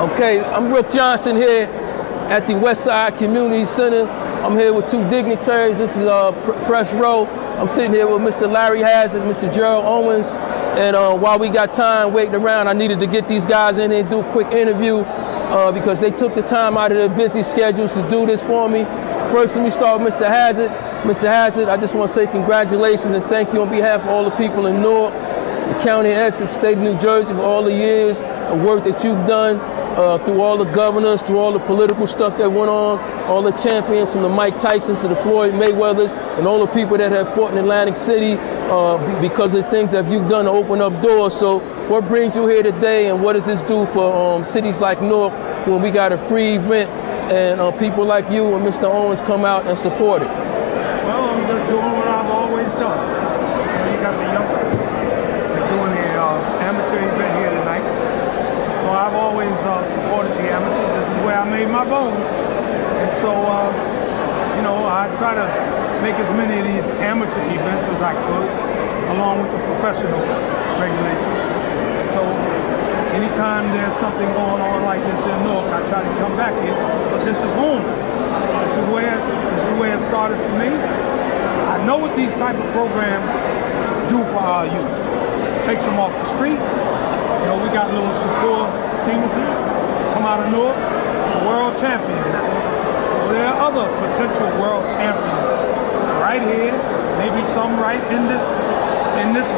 Okay, I'm Rick Johnson here at the Westside Community Center. I'm here with two dignitaries. This is Press Row. I'm sitting here with Mr. Larry Hazzard and Mr. Gerald Owens. And while we got time waiting around, I needed to get these guys in here and do a quick interview because they took the time out of their busy schedules to do this for me. First, let me start with Mr. Hazzard. Mr. Hazzard, I just want to say congratulations and thank you on behalf of all the people in Newark, the County of Essex, State of New Jersey for all the years of work that you've done. Through all the governors, through all the political stuff that went on, all the champions from the Mike Tysons to the Floyd Mayweathers, and all the people that have fought in Atlantic City because of things that you've done to open up doors. So what brings you here today, and what does this do for cities like Newark when we got a free event and people like you and Mr. Owens come out and support it? Well, I'm just doing what I've always done. You got the youngsters doing the amateur event here tonight. So I've always supported the amateurs. This is where I made my bones. And so, you know, I try to make as many of these amateur events as I could, along with the professional regulations. So anytime there's something going on like this in Newark, I try to come back here. But this is home. This is where it started for me. I know what these type of programs do for our youth. Takes them off the street. You know, we got little support teams here, come out of Newark, world champion now. So there are other potential world champions right here, maybe some right in this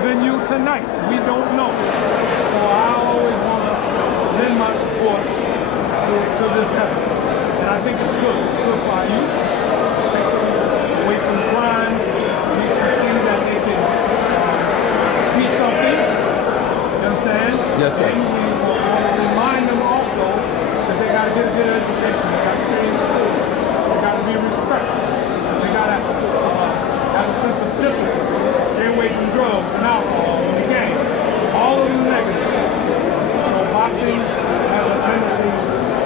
venue tonight. We don't know. So I always want to lend my support to this effort. And I think it's good. It's good for our youth. It takes them away from crime. It makes them think that they can be something. You understand? Yes, sir. And we want to remind them also that they got to get a good education. They got to stay in school. They got to be respectful. They got to have a sense of discipline. Stay away from drugs and alcohol and the game. All of them negative. So boxing has a tendency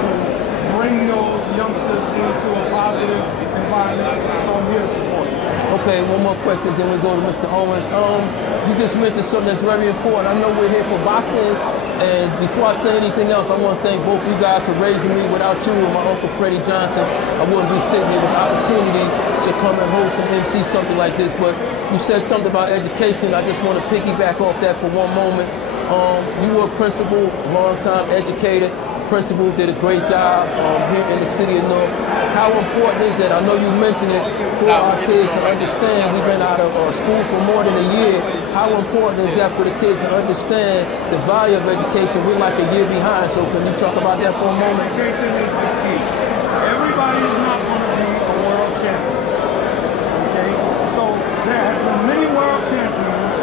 to bring those youngsters into a positive environment. So I'm here to support you. Okay, one more question, then we go to Mr. Owens. You just mentioned something that's very important. I know we're here for boxing, and before I say anything else, I want to thank both you guys for raising me. Without you and my Uncle Freddie Johnson, I wouldn't be sitting here with the opportunity to come and host and MC something like this. But you said something about education. I just want to piggyback off that for one moment. You were a principal, long-time educator. Principal did a great job here in the city of Newark. How important is that? I know you mentioned it for our kids to understand. We've been out of school for more than a year. How important is that for the kids to understand the value of education? We're like a year behind, so can you talk about that for a moment? Education is the key. Everybody is not going to be a world champion. Okay? So there have been many world champions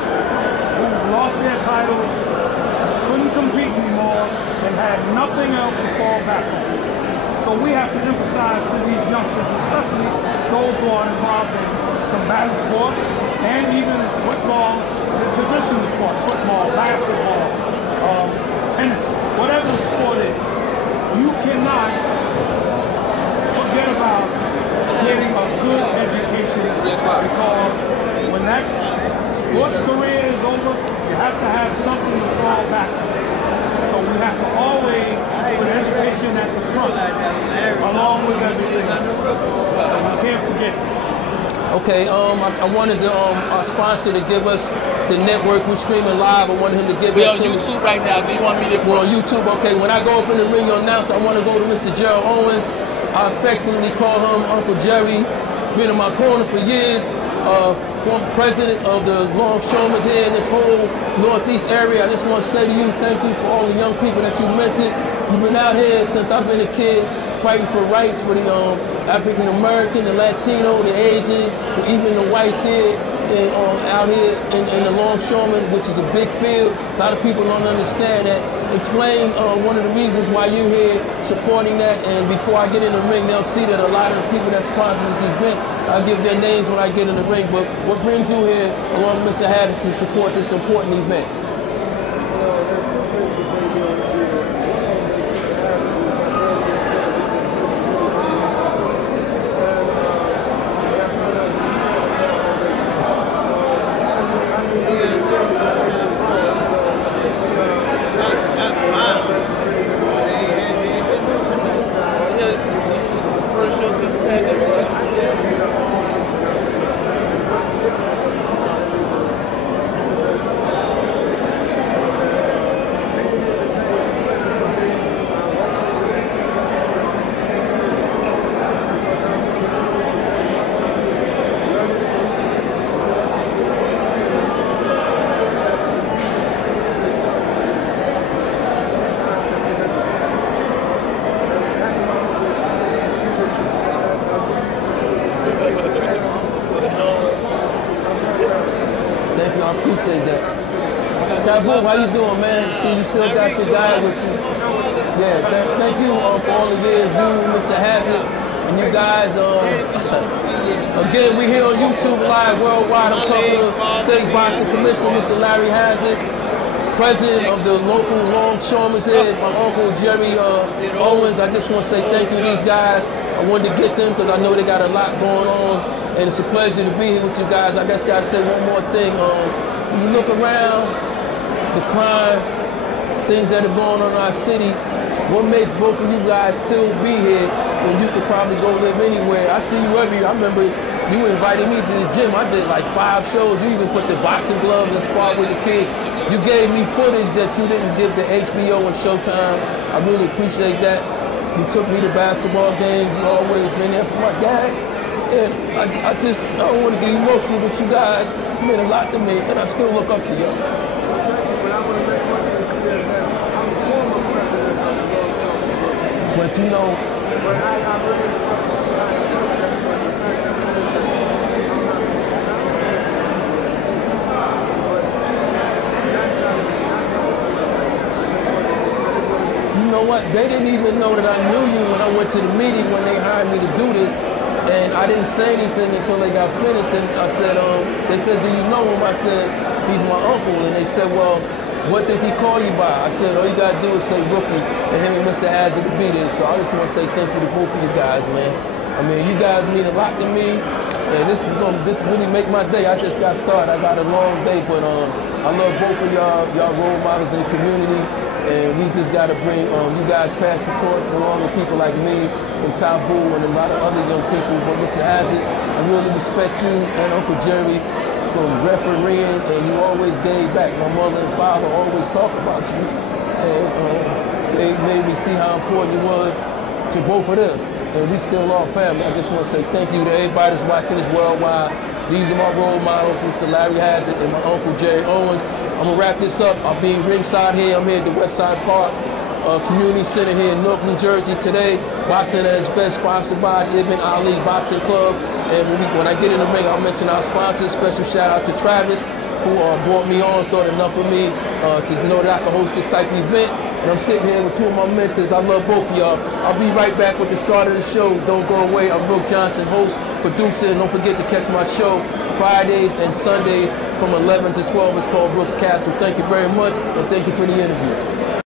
who lost their titles, couldn't compete anymore, and had nothing else to fall back on. So we have to emphasize to these youngsters, especially those who are involved in combative sports and even football, the traditional sports, football, basketball, tennis, whatever the sport is, you cannot forget about getting a good education because when that sports career is over, you have to have something to fall back on. So we have to always put education at the front, along with everything. You can't forget it. Okay, I wanted our sponsor to give us the network. We're streaming live. I wanted him to give us. We're on YouTube right now. Do you want me to? We're on YouTube. Okay, when I go up in the ring, you announce I want to go to Mr. Gerald Owens. I affectionately call him Uncle Jerry. Been in my corner for years. Former president of the longshoremen here in this whole northeast area. I just want to say to you, thank you for all the young people that you mentored. You've been out here since I've been a kid, fighting for rights for the African American, the Latino, the Asian, even the whites here, and, out here in the longshoremen, which is a big field. A lot of people don't understand that. Explain one of the reasons why you're here supporting that, and before I get in the ring, they'll see that a lot of the people that sponsor this event, I'll give their names when I get in the ring, but what brings you here along with Mr. Hazzard to support this important event? Taboo, how you doing, man? See, you still got your guy with you. Yeah, thank you for all the years, you, Mr. Hazzard, and you guys. Again, we here on YouTube Live worldwide. I'm talking to State Boxing Commissioner, Mr. Larry Hazzard, President of the local longshoremen's here, my Uncle Jerry Owens. I just want to say thank you to these guys. I wanted to get them because I know they got a lot going on, and it's a pleasure to be here with you guys. I just got to say one more thing. When you look around, the crime, things that are going on in our city, what makes both of you guys still be here when you could probably go live anywhere? I see you every year. I remember you invited me to the gym. I did like 5 shows. You even put the boxing gloves and spar with the kids. You gave me footage that you didn't give to HBO and Showtime. I really appreciate that. You took me to basketball games. You always been there for my dad. And I don't want to get emotional with you guys. You mean a lot to me, and I still look up to you. But you know, what? They didn't even know that I knew you when I went to the meeting when they hired me to do this, and I didn't say anything until they got finished. And I said, they said, do you know him? I said, he's my uncle. And they said, well, what does he call you by? I said, all you gotta do is say Rookie, and him and Mr. Hazzard to be there. So I just want to say thank you to both of you guys, man. I mean, you guys mean a lot to me, and this really make my day. I just got started. I got a long day, but I love both of y'all role models in the community. And we just got to bring you guys pass the torch along with people like me and Taboo and a lot of other young people. But Mr. Hazzard, I really respect you and Uncle Jerry for refereeing, and you always gave back. My mother and father always talked about you, and they made me see how important it was to both of them. And we still all family. I just want to say thank you to everybody that's watching this worldwide. These are my role models, Mr. Larry Hazzard and my Uncle Jerry Owens. I'm gonna wrap this up. I'll be ringside here. I'm here at the Westside Park Community Center here in Newark, New Jersey today. Boxing at its best, sponsored by the Ibn Ali Boxing Club. And when I get in the ring, I'll mention our sponsors. Special shout out to Travis, who brought me on, thought enough of me to know that I can host this type of event. And I'm sitting here with 2 of my mentors. I love both of y'all. I'll be right back with the start of the show. Don't go away. I'm Brooke Johnson, host, producer, and don't forget to catch my show Fridays and Sundays from 11 to 12. It's called Brooks Castle. Thank you very much, and thank you for the interview.